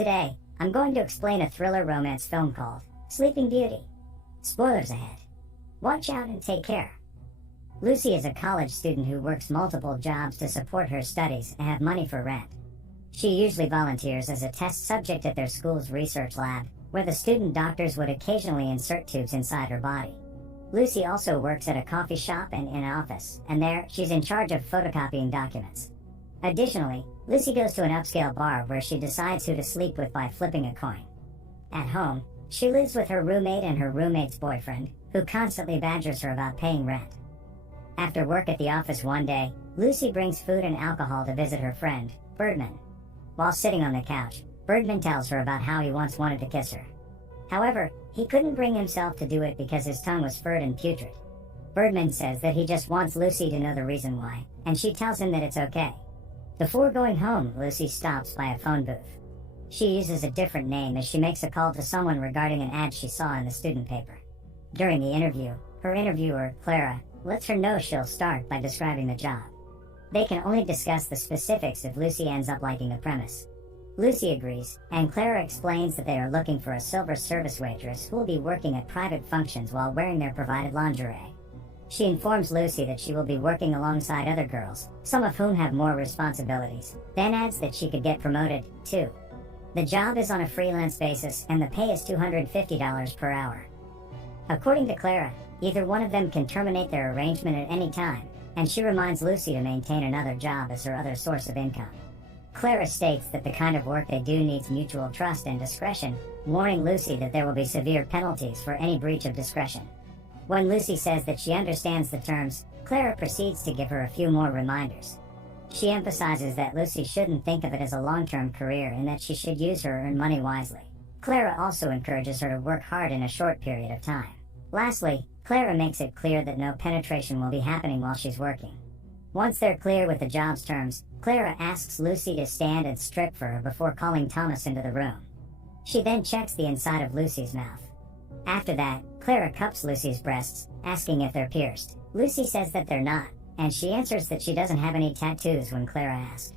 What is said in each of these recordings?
Today, I'm going to explain a thriller romance film called Sleeping Beauty. Spoilers ahead. Watch out and take care. Lucy is a college student who works multiple jobs to support her studies and have money for rent. She usually volunteers as a test subject at their school's research lab, where the student doctors would occasionally insert tubes inside her body. Lucy also works at a coffee shop and in an office, and there, she's in charge of photocopying documents. Additionally, Lucy goes to an upscale bar where she decides who to sleep with by flipping a coin. At home, she lives with her roommate and her roommate's boyfriend, who constantly badgers her about paying rent. After work at the office one day, Lucy brings food and alcohol to visit her friend, Birdman. While sitting on the couch, Birdman tells her about how he once wanted to kiss her. However, he couldn't bring himself to do it because his tongue was furred and putrid. Birdman says that he just wants Lucy to know the reason why, and she tells him that it's okay. Before going home, Lucy stops by a phone booth. She uses a different name as she makes a call to someone regarding an ad she saw in the student paper. During the interview, her interviewer, Clara, lets her know she'll start by describing the job. They can only discuss the specifics if Lucy ends up liking the premise. Lucy agrees, and Clara explains that they are looking for a silver service waitress who will be working at private functions while wearing their provided lingerie. She informs Lucy that she will be working alongside other girls, some of whom have more responsibilities, then adds that she could get promoted, too. The job is on a freelance basis and the pay is $250 per hour. According to Clara, either one of them can terminate their arrangement at any time, and she reminds Lucy to maintain another job as her other source of income. Clara states that the kind of work they do needs mutual trust and discretion, warning Lucy that there will be severe penalties for any breach of discretion. When Lucy says that she understands the terms, Clara proceeds to give her a few more reminders. She emphasizes that Lucy shouldn't think of it as a long-term career and that she should use her earned money wisely. Clara also encourages her to work hard in a short period of time. Lastly, Clara makes it clear that no penetration will be happening while she's working. Once they're clear with the job's terms, Clara asks Lucy to stand and strip for her before calling Thomas into the room. She then checks the inside of Lucy's mouth. After that, Clara cups Lucy's breasts, asking if they're pierced. Lucy says that they're not, and she answers that she doesn't have any tattoos when Clara asks.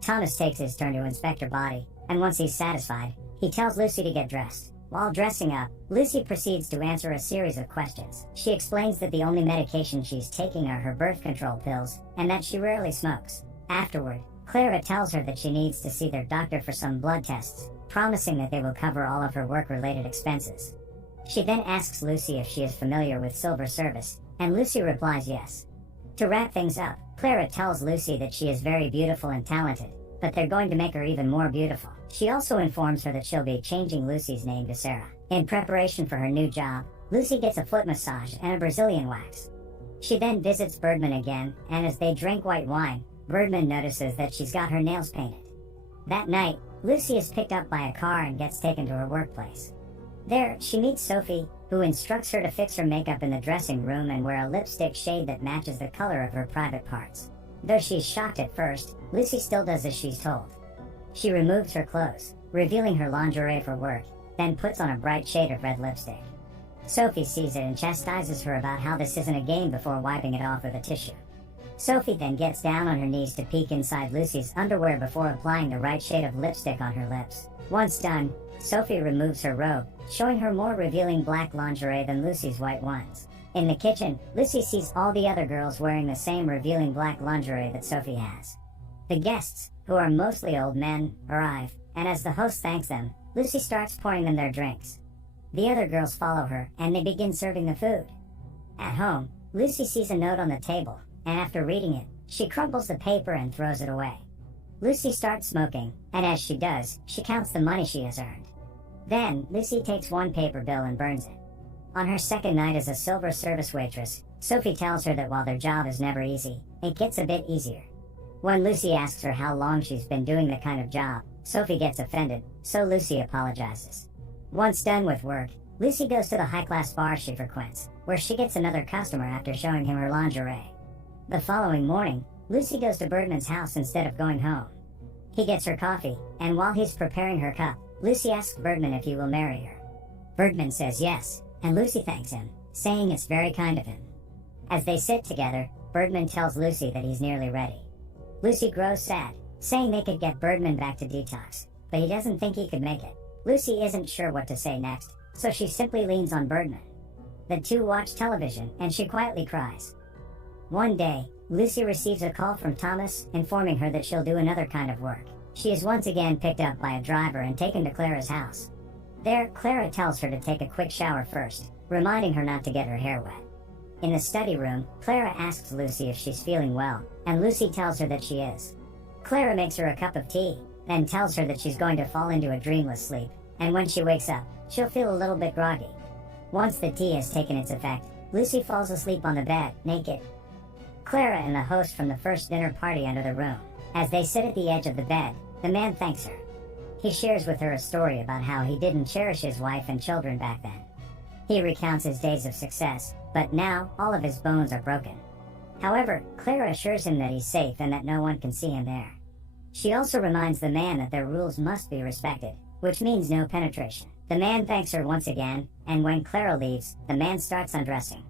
Thomas takes his turn to inspect her body, and once he's satisfied, he tells Lucy to get dressed. While dressing up, Lucy proceeds to answer a series of questions. She explains that the only medication she's taking are her birth control pills, and that she rarely smokes. Afterward, Clara tells her that she needs to see their doctor for some blood tests, promising that they will cover all of her work-related expenses. She then asks Lucy if she is familiar with silver service, and Lucy replies yes. To wrap things up, Clara tells Lucy that she is very beautiful and talented, but they're going to make her even more beautiful. She also informs her that she'll be changing Lucy's name to Sarah. In preparation for her new job, Lucy gets a foot massage and a Brazilian wax. She then visits Birdman again, and as they drink white wine, Birdman notices that she's got her nails painted. That night, Lucy is picked up by a car and gets taken to her workplace. There, she meets Sophie, who instructs her to fix her makeup in the dressing room and wear a lipstick shade that matches the color of her private parts. Though she's shocked at first, Lucy still does as she's told. She removes her clothes, revealing her lingerie for work, then puts on a bright shade of red lipstick. Sophie sees it and chastises her about how this isn't a game before wiping it off with a tissue. Sophie then gets down on her knees to peek inside Lucy's underwear before applying the right shade of lipstick on her lips. Once done, Sophie removes her robe, showing her more revealing black lingerie than Lucy's white ones. In the kitchen, Lucy sees all the other girls wearing the same revealing black lingerie that Sophie has. The guests, who are mostly old men, arrive, and as the host thanks them, Lucy starts pouring them their drinks. The other girls follow her, and they begin serving the food. At home, Lucy sees a note on the table, and after reading it, she crumples the paper and throws it away. Lucy starts smoking, and as she does, she counts the money she has earned. Then, Lucy takes one paper bill and burns it. On her second night as a silver service waitress, Sophie tells her that while their job is never easy, it gets a bit easier. When Lucy asks her how long she's been doing the kind of job, Sophie gets offended, so Lucy apologizes. Once done with work, Lucy goes to the high-class bar she frequents, where she gets another customer after showing him her lingerie. The following morning, Lucy goes to Birdman's house instead of going home. He gets her coffee, and while he's preparing her cup, Lucy asks Birdman if he will marry her. Birdman says yes, and Lucy thanks him, saying it's very kind of him. As they sit together, Birdman tells Lucy that he's nearly ready. Lucy grows sad, saying they could get Birdman back to detox, but he doesn't think he could make it. Lucy isn't sure what to say next, so she simply leans on Birdman. The two watch television, and she quietly cries. One day, Lucy receives a call from Thomas, informing her that she'll do another kind of work. She is once again picked up by a driver and taken to Clara's house. There, Clara tells her to take a quick shower first, reminding her not to get her hair wet. In the study room, Clara asks Lucy if she's feeling well, and Lucy tells her that she is. Clara makes her a cup of tea, then tells her that she's going to fall into a dreamless sleep, and when she wakes up, she'll feel a little bit groggy. Once the tea has taken its effect, Lucy falls asleep on the bed, naked. Clara and the host from the first dinner party enter the room. As they sit at the edge of the bed, the man thanks her. He shares with her a story about how he didn't cherish his wife and children back then. He recounts his days of success, but now all of his bones are broken. However, Clara assures him that he's safe and that no one can see him there. She also reminds the man that their rules must be respected, which means no penetration. The man thanks her once again, and when Clara leaves, the man starts undressing.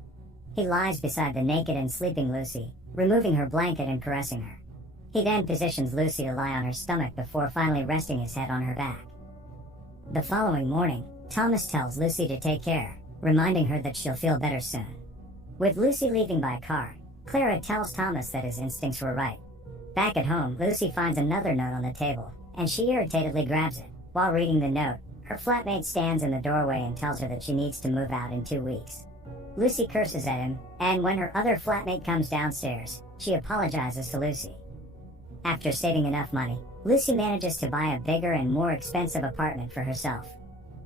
He lies beside the naked and sleeping Lucy, removing her blanket and caressing her. He then positions Lucy to lie on her stomach before finally resting his head on her back. The following morning, Thomas tells Lucy to take care, reminding her that she'll feel better soon. With Lucy leaving by car, Clara tells Thomas that his instincts were right. Back at home, Lucy finds another note on the table, and she irritatedly grabs it. While reading the note, her flatmate stands in the doorway and tells her that she needs to move out in 2 weeks. Lucy curses at him, and when her other flatmate comes downstairs, she apologizes to Lucy. After saving enough money, Lucy manages to buy a bigger and more expensive apartment for herself.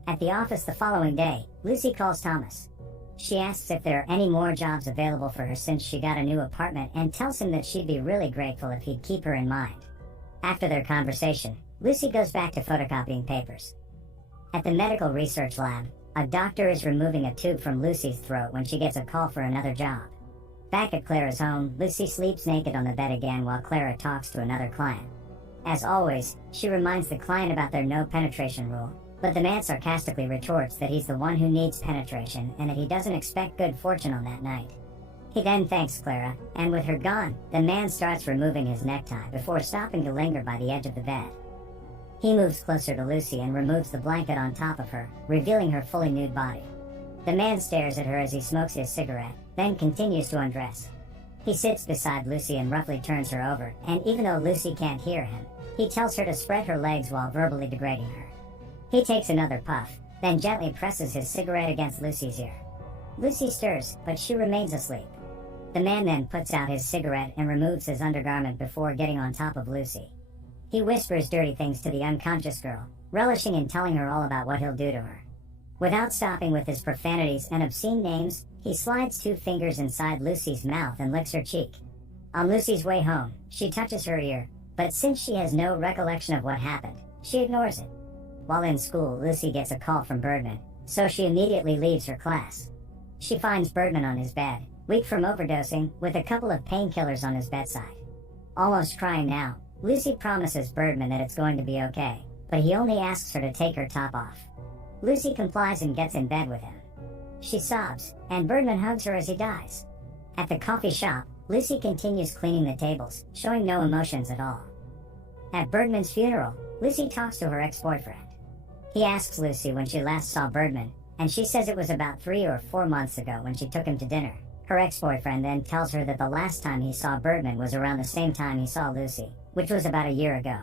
At the office the following day, Lucy calls Thomas. She asks if there are any more jobs available for her since she got a new apartment and tells him that she'd be really grateful if he'd keep her in mind. After their conversation, Lucy goes back to photocopying papers. At the medical research lab, a doctor is removing a tube from Lucy's throat when she gets a call for another job. Back at Clara's home, Lucy sleeps naked on the bed again while Clara talks to another client. As always, she reminds the client about their no penetration rule, but the man sarcastically retorts that he's the one who needs penetration and that he doesn't expect good fortune on that night. He then thanks Clara, and with her gone, the man starts removing his necktie before stopping to linger by the edge of the bed. He moves closer to Lucy and removes the blanket on top of her, revealing her fully nude body. The man stares at her as he smokes his cigarette, then continues to undress. He sits beside Lucy and roughly turns her over, and even though Lucy can't hear him, he tells her to spread her legs while verbally degrading her. He takes another puff, then gently presses his cigarette against Lucy's ear. Lucy stirs, but she remains asleep. The man then puts out his cigarette and removes his undergarment before getting on top of Lucy. He whispers dirty things to the unconscious girl, relishing in telling her all about what he'll do to her. Without stopping with his profanities and obscene names, he slides 2 fingers inside Lucy's mouth and licks her cheek. On Lucy's way home, she touches her ear, but since she has no recollection of what happened, she ignores it. While in school, Lucy gets a call from Birdman, so she immediately leaves her class. She finds Birdman on his bed, weak from overdosing, with a couple of painkillers on his bedside. Almost crying now, Lucy promises Birdman that it's going to be okay, but he only asks her to take her top off. Lucy complies and gets in bed with him. She sobs, and Birdman hugs her as he dies. At the coffee shop, Lucy continues cleaning the tables, showing no emotions at all. At Birdman's funeral, Lucy talks to her ex-boyfriend. He asks Lucy when she last saw Birdman, and she says it was about 3 or 4 months ago when she took him to dinner. Her ex-boyfriend then tells her that the last time he saw Birdman was around the same time he saw Lucy, which was about a year ago.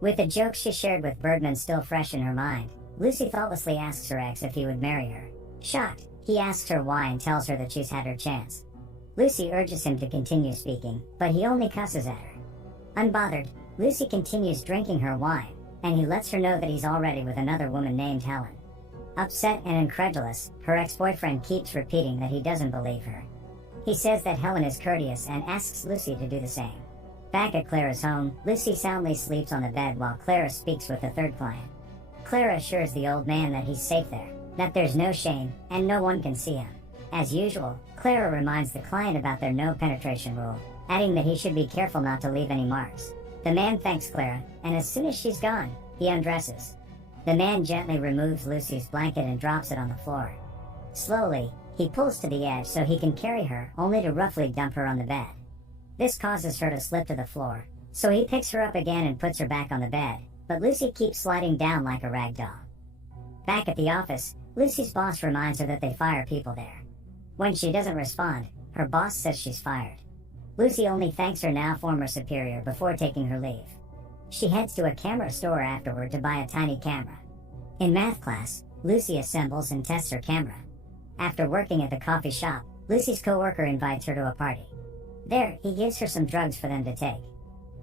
With the jokes she shared with Birdman still fresh in her mind, Lucy thoughtlessly asks her ex if he would marry her. Shocked, he asks her why and tells her that she's had her chance. Lucy urges him to continue speaking, but he only cusses at her. Unbothered, Lucy continues drinking her wine, and he lets her know that he's already with another woman named Helen. Upset and incredulous, her ex-boyfriend keeps repeating that he doesn't believe her. He says that Helen is courteous and asks Lucy to do the same. Back at Clara's home, Lucy soundly sleeps on the bed while Clara speaks with the third client. Clara assures the old man that he's safe there, that there's no shame, and no one can see him. As usual, Clara reminds the client about their no penetration rule, adding that he should be careful not to leave any marks. The man thanks Clara, and as soon as she's gone, he undresses. The man gently removes Lucy's blanket and drops it on the floor. Slowly, he pulls to the edge so he can carry her, only to roughly dump her on the bed. This causes her to slip to the floor, so he picks her up again and puts her back on the bed, but Lucy keeps sliding down like a rag doll. Back at the office, Lucy's boss reminds her that they fire people there. When she doesn't respond, her boss says she's fired. Lucy only thanks her now former superior before taking her leave. She heads to a camera store afterward to buy a tiny camera. In math class, Lucy assembles and tests her camera. After working at the coffee shop, Lucy's coworker invites her to a party. There, he gives her some drugs for them to take.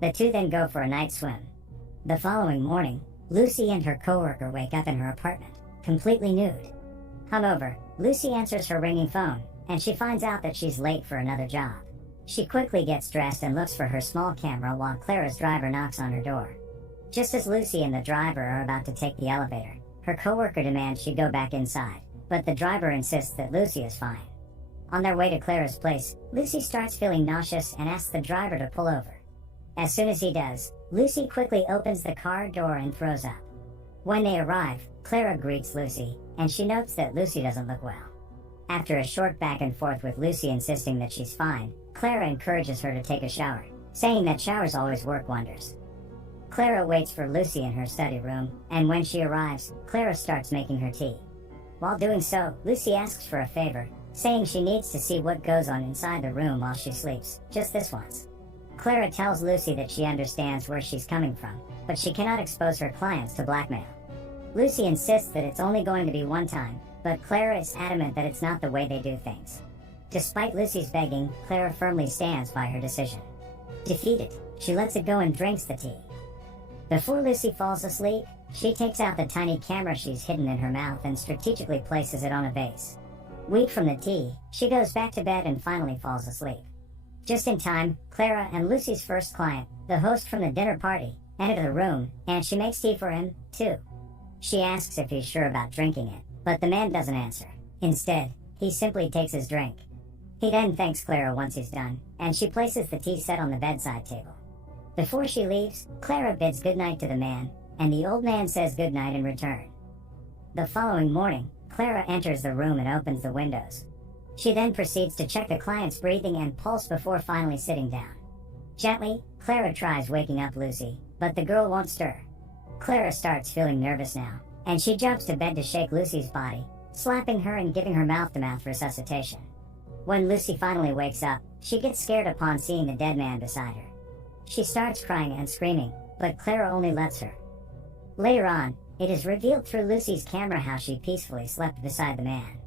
The two then go for a night swim. The following morning, Lucy and her coworker wake up in her apartment, completely nude. Hungover, Lucy answers her ringing phone, and she finds out that she's late for another job. She quickly gets dressed and looks for her small camera while Clara's driver knocks on her door. Just as Lucy and the driver are about to take the elevator, her coworker demands she go back inside, but the driver insists that Lucy is fine. On their way to Clara's place, Lucy starts feeling nauseous and asks the driver to pull over. As soon as he does, Lucy quickly opens the car door and throws up. When they arrive, Clara greets Lucy, and she notes that Lucy doesn't look well. After a short back and forth with Lucy insisting that she's fine, Clara encourages her to take a shower, saying that showers always work wonders. Clara waits for Lucy in her study room, and when she arrives, Clara starts making her tea. While doing so, Lucy asks for a favor, saying she needs to see what goes on inside the room while she sleeps, just this once. Clara tells Lucy that she understands where she's coming from, but she cannot expose her clients to blackmail. Lucy insists that it's only going to be one time, but Clara is adamant that it's not the way they do things. Despite Lucy's begging, Clara firmly stands by her decision. Defeated, she lets it go and drinks the tea. Before Lucy falls asleep, she takes out the tiny camera she's hidden in her mouth and strategically places it on a vase. Weak from the tea, she goes back to bed and finally falls asleep. Just in time, Clara and Lucy's first client, the host from the dinner party, enter the room, and she makes tea for him, too. She asks if he's sure about drinking it, but the man doesn't answer. Instead, he simply takes his drink. He then thanks Clara once he's done, and she places the tea set on the bedside table. Before she leaves, Clara bids goodnight to the man, and the old man says goodnight in return. The following morning, Clara enters the room and opens the windows. She then proceeds to check the client's breathing and pulse before finally sitting down. Gently, Clara tries waking up Lucy, but the girl won't stir. Clara starts feeling nervous now, and she jumps to bed to shake Lucy's body, slapping her and giving her mouth-to-mouth resuscitation. When Lucy finally wakes up, she gets scared upon seeing the dead man beside her. She starts crying and screaming, but Clara only lets her. Later on, it is revealed through Lucy's camera how she peacefully slept beside the man.